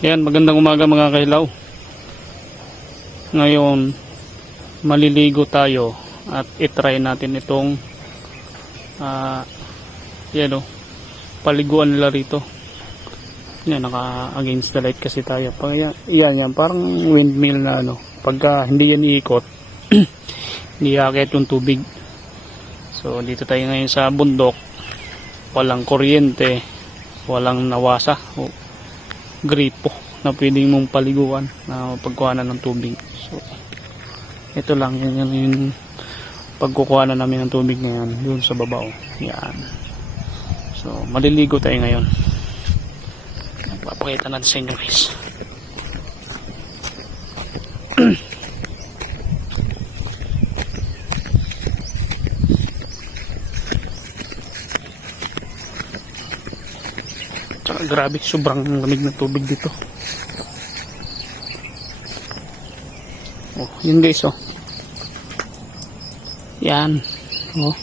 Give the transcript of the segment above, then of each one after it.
Yan, magandang umaga mga kailaw. Ngayon, maliligo tayo at itry natin itong yan o, paliguan nila rito. Yan, naka against the light kasi tayo. Yan, parang windmill na ano. Pagka hindi yan iikot, hindi akit yung tubig. So, dito tayo ngayon sa bundok. Walang kuryente, walang nawasa o gripo na pwedeng mong paliguan na pagkuhanan ng tubig. So ito lang yung pagkukuhanan namin ng tubig ngayon doon sa baba. Yan. So maliligo tayo ngayon. Papakita natin sa inyo guys. Grabe, sobrang lamig ng tubig dito. Oh, yun guys, oh. Yan. Oh.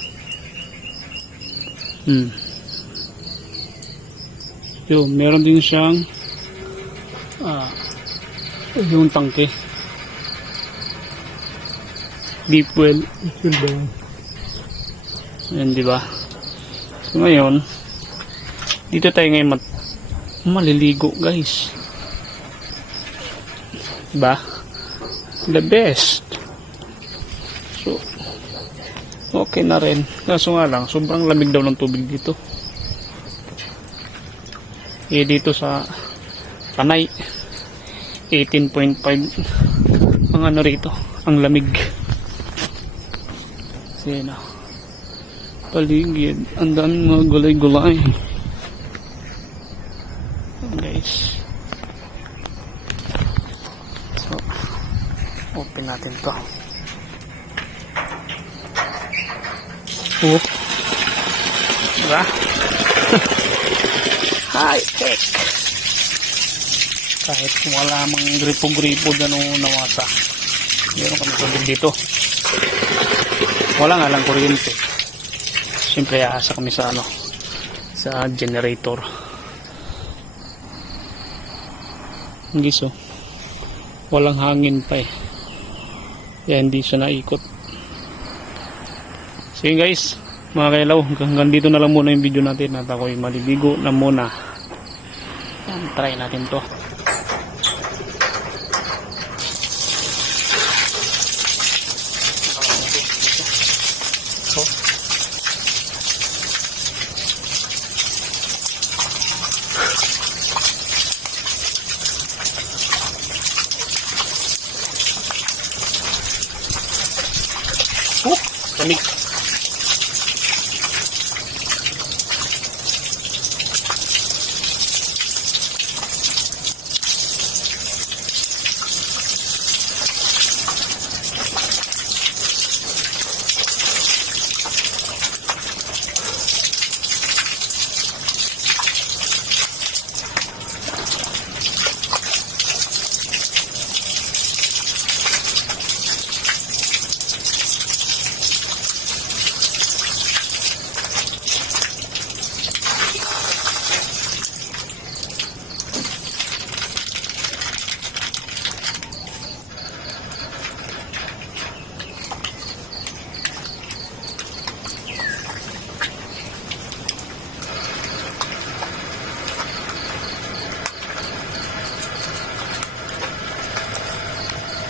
Yun, meron din siyang yung tangke. Deep well. Yan, di ba? So ngayon, dito tayo ngayon maliligo guys, diba? The best. So okay na rin, kaso nga lang sobrang lamig daw ng tubig dito. Dito sa Panay 18.5 ang ano rito, ang lamig. Kasi na paligid, ang daming mga gulay-gulay guys. So open natin to. Oh, diba? High tech. Kahit wala mang gripo-gripo gano'ng nawasa, meron kami tubig dito. Wala nga lang kuryente. Siyempre aasa kami sa ano, sa generator. Giso, walang hangin pa eh, kaya hindi siya naikot. Sige guys, mga kailaw, hanggang dito na lang muna yung video natin at ako'y maliligo na muna. Yan, try natin to. Lamig.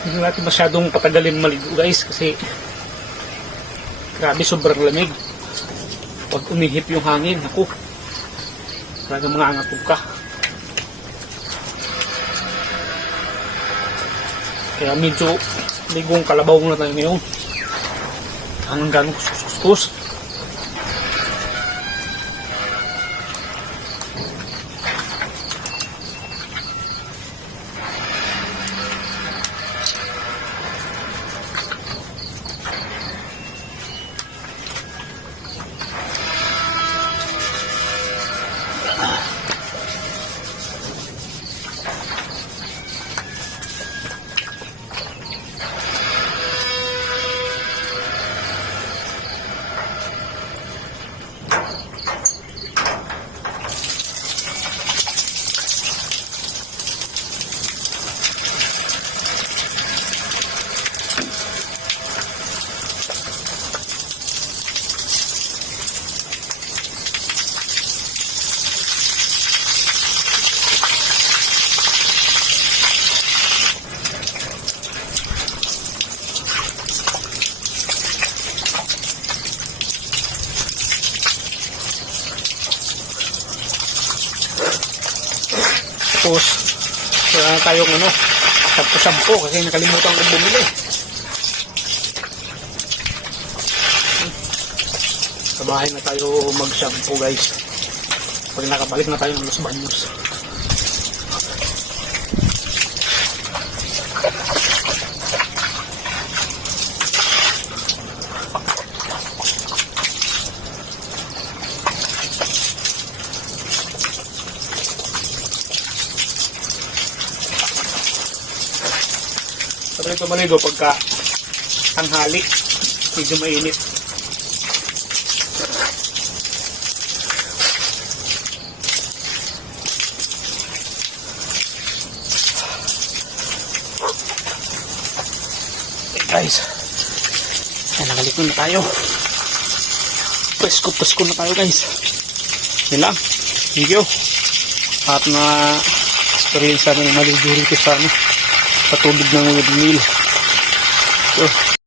Hindi natin masyadong patagalin maligo guys kasi grabe, sobrang lamig. Pag umihip yung hangin, ako talagang mangangatog ka. Kaya medyo ligong kalabaw na tayo ngayon. Hanggang ganong kuskus. Tapos, wala na tayong ano, sampo kasi nakalimutan kong bumili. Sa bahay na tayo mag-shampoo guys. Pag nakabalik na tayo ng Los Baños. Sabi ito maligo pagka tanghali, medyo mainit. Okay guys, nakaliko na tayo. Presko na tayo guys. Yun lang. Thank you. At na experience namin maligo rito sa ano, sa tubig ng windmill. So,